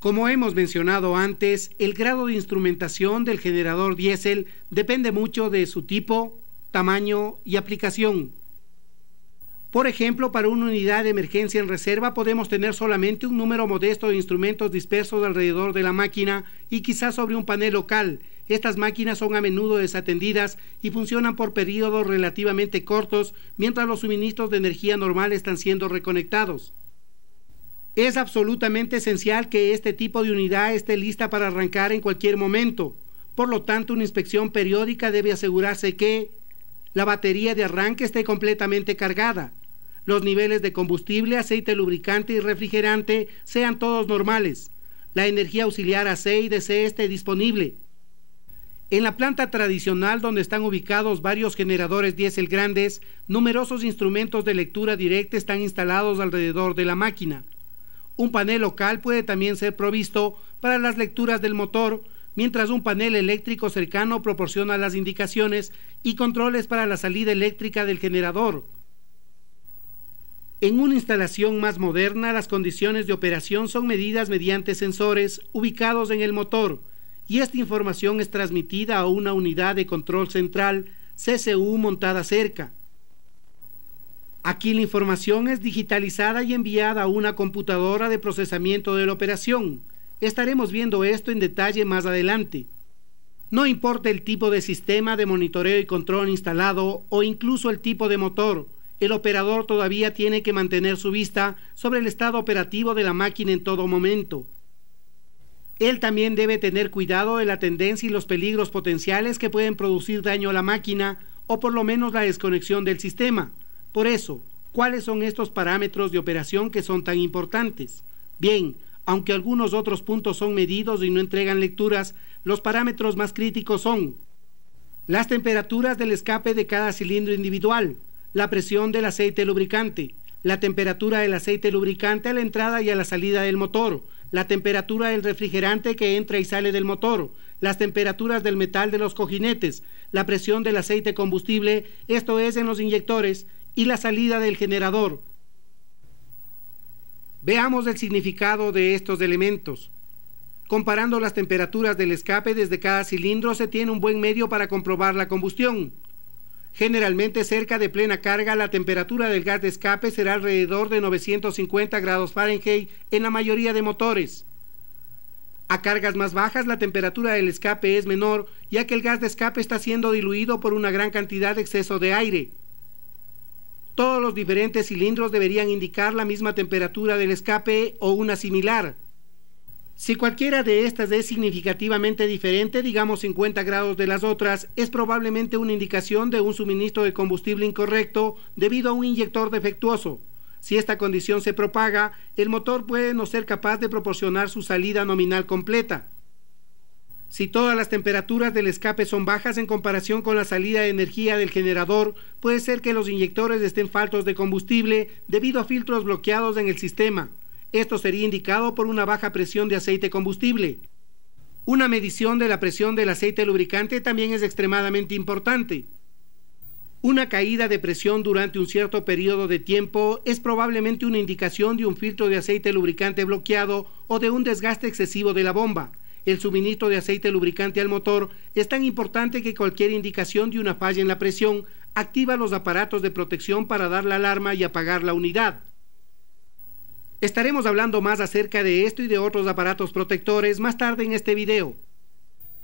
Como hemos mencionado antes, el grado de instrumentación del generador diésel depende mucho de su tipo, tamaño y aplicación. Por ejemplo, para una unidad de emergencia en reserva podemos tener solamente un número modesto de instrumentos dispersos alrededor de la máquina y quizás sobre un panel local. Estas máquinas son a menudo desatendidas y funcionan por periodos relativamente cortos mientras los suministros de energía normal están siendo reconectados. Es absolutamente esencial que este tipo de unidad esté lista para arrancar en cualquier momento. Por lo tanto, una inspección periódica debe asegurarse que la batería de arranque esté completamente cargada, los niveles de combustible, aceite lubricante y refrigerante sean todos normales, la energía auxiliar AC y DC esté disponible. En la planta tradicional, donde están ubicados varios generadores diésel grandes, numerosos instrumentos de lectura directa están instalados alrededor de la máquina. Un panel local puede también ser provisto para las lecturas del motor, mientras un panel eléctrico cercano proporciona las indicaciones y controles para la salida eléctrica del generador. En una instalación más moderna, las condiciones de operación son medidas mediante sensores ubicados en el motor, y esta información es transmitida a una unidad de control central, CCU, montada cerca. Aquí la información es digitalizada y enviada a una computadora de procesamiento de la operación. Estaremos viendo esto en detalle más adelante. No importa el tipo de sistema de monitoreo y control instalado o incluso el tipo de motor, el operador todavía tiene que mantener su vista sobre el estado operativo de la máquina en todo momento. Él también debe tener cuidado de la tendencia y los peligros potenciales que pueden producir daño a la máquina o por lo menos la desconexión del sistema. Por eso, ¿cuáles son estos parámetros de operación que son tan importantes? Bien, aunque algunos otros puntos son medidos y no entregan lecturas, los parámetros más críticos son las temperaturas del escape de cada cilindro individual, la presión del aceite lubricante, la temperatura del aceite lubricante a la entrada y a la salida del motor, la temperatura del refrigerante que entra y sale del motor, las temperaturas del metal de los cojinetes, la presión del aceite combustible, esto es en los inyectores, y la salida del generador. Veamos el significado de estos elementos. Comparando las temperaturas del escape desde cada cilindro se tiene un buen medio para comprobar la combustión. Generalmente cerca de plena carga la temperatura del gas de escape será alrededor de 950 grados Fahrenheit en la mayoría de motores. A cargas más bajas la temperatura del escape es menor, ya que el gas de escape está siendo diluido por una gran cantidad de exceso de aire. Todos los diferentes cilindros deberían indicar la misma temperatura del escape o una similar. Si cualquiera de estas es significativamente diferente, digamos 50 grados de las otras, es probablemente una indicación de un suministro de combustible incorrecto debido a un inyector defectuoso. Si esta condición se propaga, el motor puede no ser capaz de proporcionar su salida nominal completa. Si todas las temperaturas del escape son bajas en comparación con la salida de energía del generador, puede ser que los inyectores estén faltos de combustible debido a filtros bloqueados en el sistema. Esto sería indicado por una baja presión de aceite combustible. Una medición de la presión del aceite lubricante también es extremadamente importante. Una caída de presión durante un cierto periodo de tiempo es probablemente una indicación de un filtro de aceite lubricante bloqueado o de un desgaste excesivo de la bomba. El suministro de aceite lubricante al motor es tan importante que cualquier indicación de una falla en la presión activa los aparatos de protección para dar la alarma y apagar la unidad. Estaremos hablando más acerca de esto y de otros aparatos protectores más tarde en este video.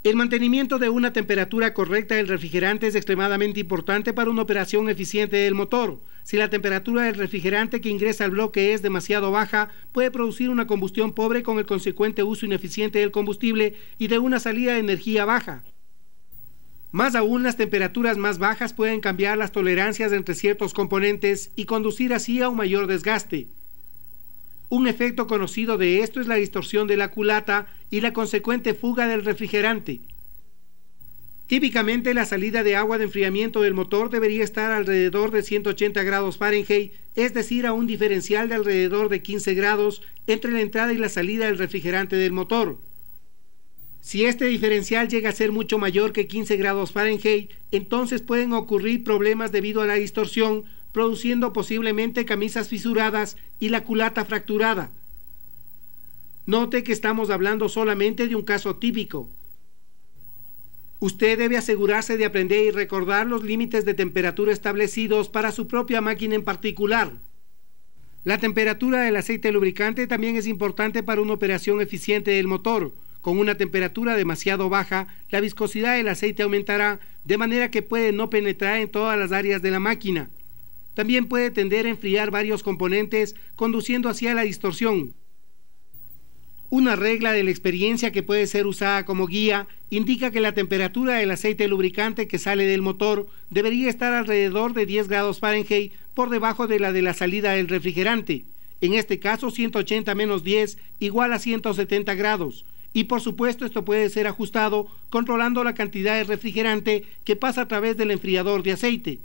El mantenimiento de una temperatura correcta del refrigerante es extremadamente importante para una operación eficiente del motor. Si la temperatura del refrigerante que ingresa al bloque es demasiado baja, puede producir una combustión pobre con el consecuente uso ineficiente del combustible y de una salida de energía baja. Más aún, las temperaturas más bajas pueden cambiar las tolerancias entre ciertos componentes y conducir así a un mayor desgaste. Un efecto conocido de esto es la distorsión de la culata y la consecuente fuga del refrigerante. Típicamente la salida de agua de enfriamiento del motor debería estar alrededor de 180 grados Fahrenheit, es decir, a un diferencial de alrededor de 15 grados entre la entrada y la salida del refrigerante del motor. Si este diferencial llega a ser mucho mayor que 15 grados Fahrenheit, entonces pueden ocurrir problemas debido a la distorsión, produciendo posiblemente camisas fisuradas y la culata fracturada. Note que estamos hablando solamente de un caso típico. Usted debe asegurarse de aprender y recordar los límites de temperatura establecidos para su propia máquina en particular. La temperatura del aceite lubricante también es importante para una operación eficiente del motor. Con una temperatura demasiado baja, la viscosidad del aceite aumentará, de manera que puede no penetrar en todas las áreas de la máquina. También puede tender a enfriar varios componentes, conduciendo hacia la distorsión. Una regla de la experiencia que puede ser usada como guía indica que la temperatura del aceite lubricante que sale del motor debería estar alrededor de 10 grados Fahrenheit por debajo de la salida del refrigerante. En este caso, 180 menos 10 igual a 170 grados. Y por supuesto esto puede ser ajustado controlando la cantidad de refrigerante que pasa a través del enfriador de aceite.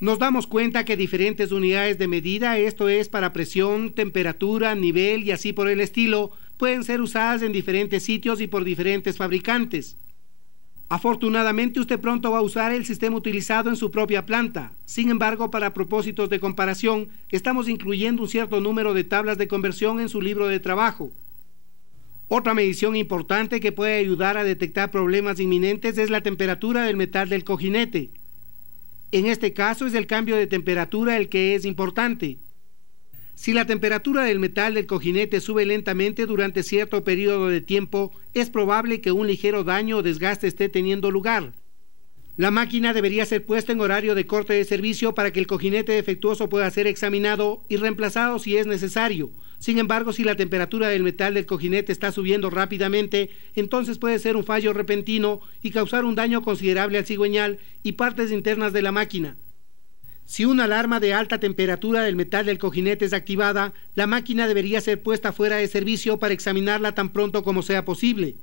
Nos damos cuenta que diferentes unidades de medida, esto es para presión, temperatura, nivel y así por el estilo, pueden ser usadas en diferentes sitios y por diferentes fabricantes. Afortunadamente usted pronto va a usar el sistema utilizado en su propia planta. Sin embargo, para propósitos de comparación, estamos incluyendo un cierto número de tablas de conversión en su libro de trabajo. Otra medición importante que puede ayudar a detectar problemas inminentes es la temperatura del metal del cojinete. En este caso es el cambio de temperatura el que es importante. Si la temperatura del metal del cojinete sube lentamente durante cierto periodo de tiempo, es probable que un ligero daño o desgaste esté teniendo lugar. La máquina debería ser puesta en horario de corte de servicio para que el cojinete defectuoso pueda ser examinado y reemplazado si es necesario. Sin embargo, si la temperatura del metal del cojinete está subiendo rápidamente, entonces puede ser un fallo repentino y causar un daño considerable al cigüeñal y partes internas de la máquina. Si una alarma de alta temperatura del metal del cojinete es activada, la máquina debería ser puesta fuera de servicio para examinarla tan pronto como sea posible.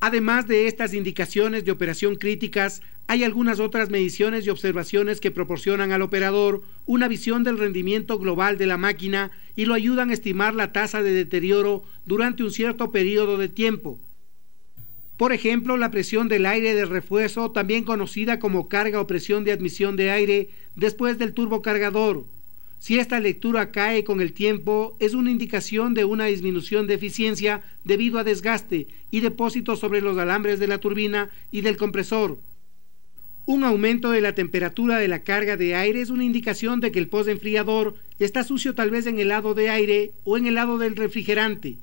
Además de estas indicaciones de operación críticas, hay algunas otras mediciones y observaciones que proporcionan al operador una visión del rendimiento global de la máquina y lo ayudan a estimar la tasa de deterioro durante un cierto periodo de tiempo. Por ejemplo, la presión del aire de refuerzo, también conocida como carga o presión de admisión de aire después del turbocargador. Si esta lectura cae con el tiempo, es una indicación de una disminución de eficiencia debido a desgaste y depósitos sobre los alambres de la turbina y del compresor. Un aumento de la temperatura de la carga de aire es una indicación de que el postenfriador está sucio, tal vez en el lado de aire o en el lado del refrigerante.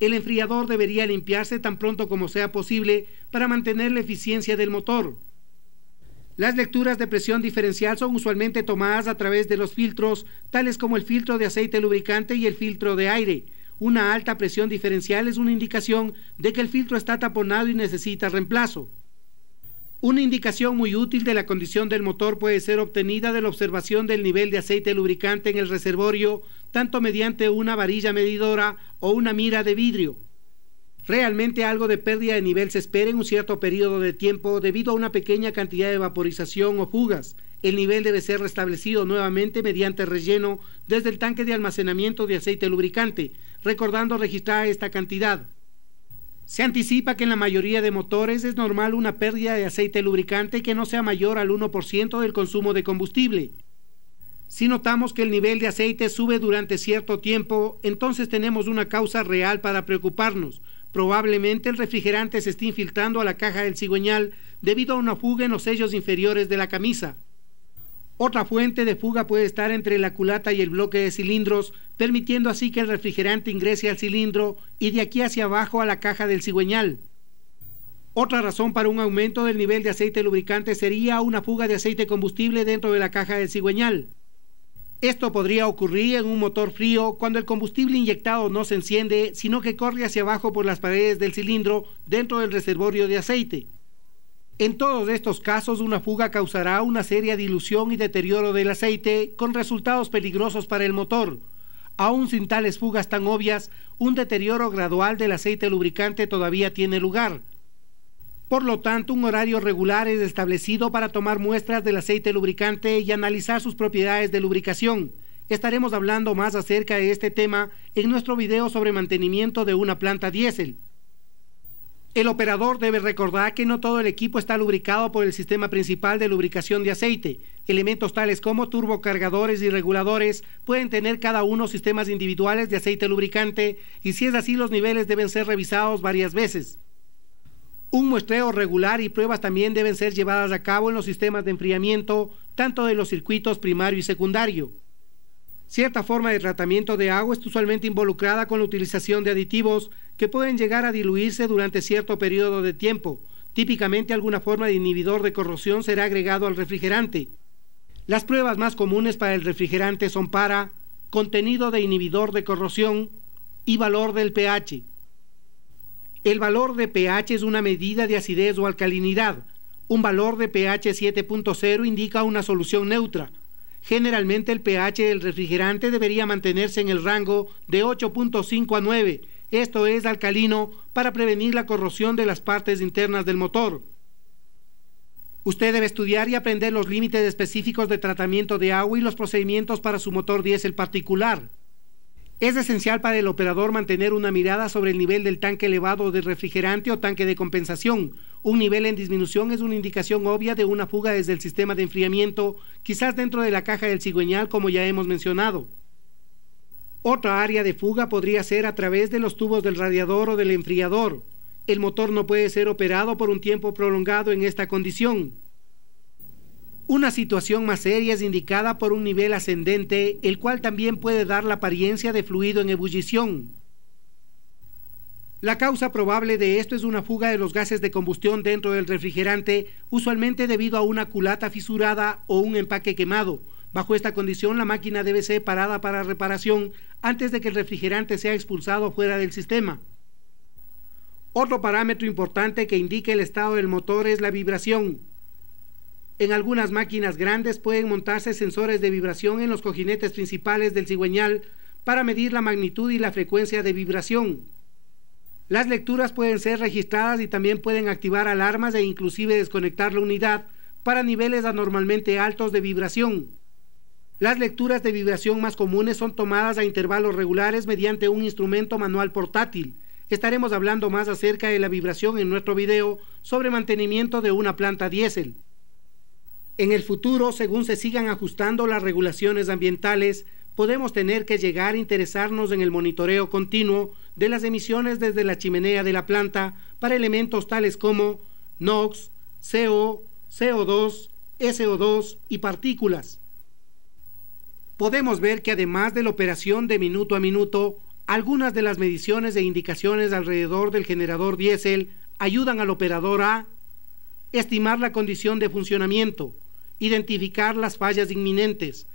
El enfriador debería limpiarse tan pronto como sea posible para mantener la eficiencia del motor. Las lecturas de presión diferencial son usualmente tomadas a través de los filtros, tales como el filtro de aceite lubricante y el filtro de aire. Una alta presión diferencial es una indicación de que el filtro está taponado y necesita reemplazo. Una indicación muy útil de la condición del motor puede ser obtenida de la observación del nivel de aceite lubricante en el reservorio, tanto mediante una varilla medidora o una mira de vidrio. Realmente algo de pérdida de nivel se espera en un cierto periodo de tiempo debido a una pequeña cantidad de vaporización o fugas. El nivel debe ser restablecido nuevamente mediante relleno desde el tanque de almacenamiento de aceite lubricante, recordando registrar esta cantidad. Se anticipa que en la mayoría de motores es normal una pérdida de aceite lubricante que no sea mayor al 1% del consumo de combustible. Si notamos que el nivel de aceite sube durante cierto tiempo, entonces tenemos una causa real para preocuparnos. Probablemente el refrigerante se esté infiltrando a la caja del cigüeñal debido a una fuga en los sellos inferiores de la camisa. Otra fuente de fuga puede estar entre la culata y el bloque de cilindros, permitiendo así que el refrigerante ingrese al cilindro y de aquí hacia abajo a la caja del cigüeñal. Otra razón para un aumento del nivel de aceite lubricante sería una fuga de aceite combustible dentro de la caja del cigüeñal. Esto podría ocurrir en un motor frío cuando el combustible inyectado no se enciende, sino que corre hacia abajo por las paredes del cilindro dentro del reservorio de aceite. En todos estos casos, una fuga causará una seria dilución y deterioro del aceite, con resultados peligrosos para el motor. Aún sin tales fugas tan obvias, un deterioro gradual del aceite lubricante todavía tiene lugar. Por lo tanto, un horario regular es establecido para tomar muestras del aceite lubricante y analizar sus propiedades de lubricación. Estaremos hablando más acerca de este tema en nuestro video sobre mantenimiento de una planta diésel. El operador debe recordar que no todo el equipo está lubricado por el sistema principal de lubricación de aceite. Elementos tales como turbocargadores y reguladores pueden tener cada uno sistemas individuales de aceite lubricante y si es así los niveles deben ser revisados varias veces. Un muestreo regular y pruebas también deben ser llevadas a cabo en los sistemas de enfriamiento, tanto de los circuitos primario y secundario. Cierta forma de tratamiento de agua es usualmente involucrada con la utilización de aditivos que pueden llegar a diluirse durante cierto periodo de tiempo. Típicamente alguna forma de inhibidor de corrosión será agregado al refrigerante. Las pruebas más comunes para el refrigerante son para contenido de inhibidor de corrosión y valor del pH. El valor de pH es una medida de acidez o alcalinidad. Un valor de pH 7.0 indica una solución neutra. Generalmente el pH del refrigerante debería mantenerse en el rango de 8.5 a 9, esto es alcalino, para prevenir la corrosión de las partes internas del motor. Usted debe estudiar y aprender los límites específicos de tratamiento de agua y los procedimientos para su motor diésel particular. Es esencial para el operador mantener una mirada sobre el nivel del tanque elevado de refrigerante o tanque de compensación. Un nivel en disminución es una indicación obvia de una fuga desde el sistema de enfriamiento, quizás dentro de la caja del cigüeñal como ya hemos mencionado. Otra área de fuga podría ser a través de los tubos del radiador o del enfriador. El motor no puede ser operado por un tiempo prolongado en esta condición. Una situación más seria es indicada por un nivel ascendente, el cual también puede dar la apariencia de fluido en ebullición. La causa probable de esto es una fuga de los gases de combustión dentro del refrigerante, usualmente debido a una culata fisurada o un empaque quemado. Bajo esta condición, la máquina debe ser parada para reparación antes de que el refrigerante sea expulsado fuera del sistema. Otro parámetro importante que indica el estado del motor es la vibración. En algunas máquinas grandes pueden montarse sensores de vibración en los cojinetes principales del cigüeñal para medir la magnitud y la frecuencia de vibración. Las lecturas pueden ser registradas y también pueden activar alarmas e inclusive desconectar la unidad para niveles anormalmente altos de vibración. Las lecturas de vibración más comunes son tomadas a intervalos regulares mediante un instrumento manual portátil. Estaremos hablando más acerca de la vibración en nuestro video sobre mantenimiento de una planta diésel. En el futuro, según se sigan ajustando las regulaciones ambientales, podemos tener que llegar a interesarnos en el monitoreo continuo de las emisiones desde la chimenea de la planta para elementos tales como NOx, CO, CO2, SO2 y partículas. Podemos ver que además de la operación de minuto a minuto, algunas de las mediciones e indicaciones alrededor del generador diésel ayudan al operador a estimar la condición de funcionamiento, identificar las fallas inminentes,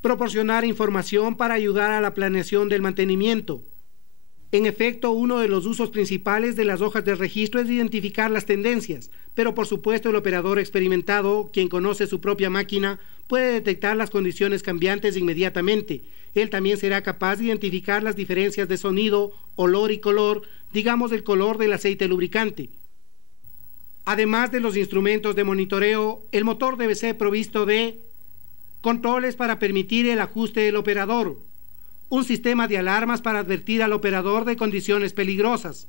proporcionar información para ayudar a la planeación del mantenimiento. En efecto, uno de los usos principales de las hojas de registro es identificar las tendencias, pero por supuesto el operador experimentado, quien conoce su propia máquina, puede detectar las condiciones cambiantes inmediatamente. Él también será capaz de identificar las diferencias de sonido, olor y color, digamos el color del aceite lubricante. Además de los instrumentos de monitoreo, el motor debe ser provisto de controles para permitir el ajuste del operador, un sistema de alarmas para advertir al operador de condiciones peligrosas,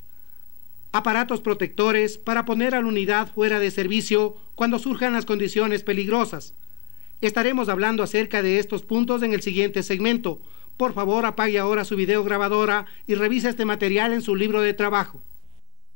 aparatos protectores para poner a la unidad fuera de servicio cuando surjan las condiciones peligrosas. Estaremos hablando acerca de estos puntos en el siguiente segmento. Por favor, apague ahora su video grabadora y revise este material en su libro de trabajo.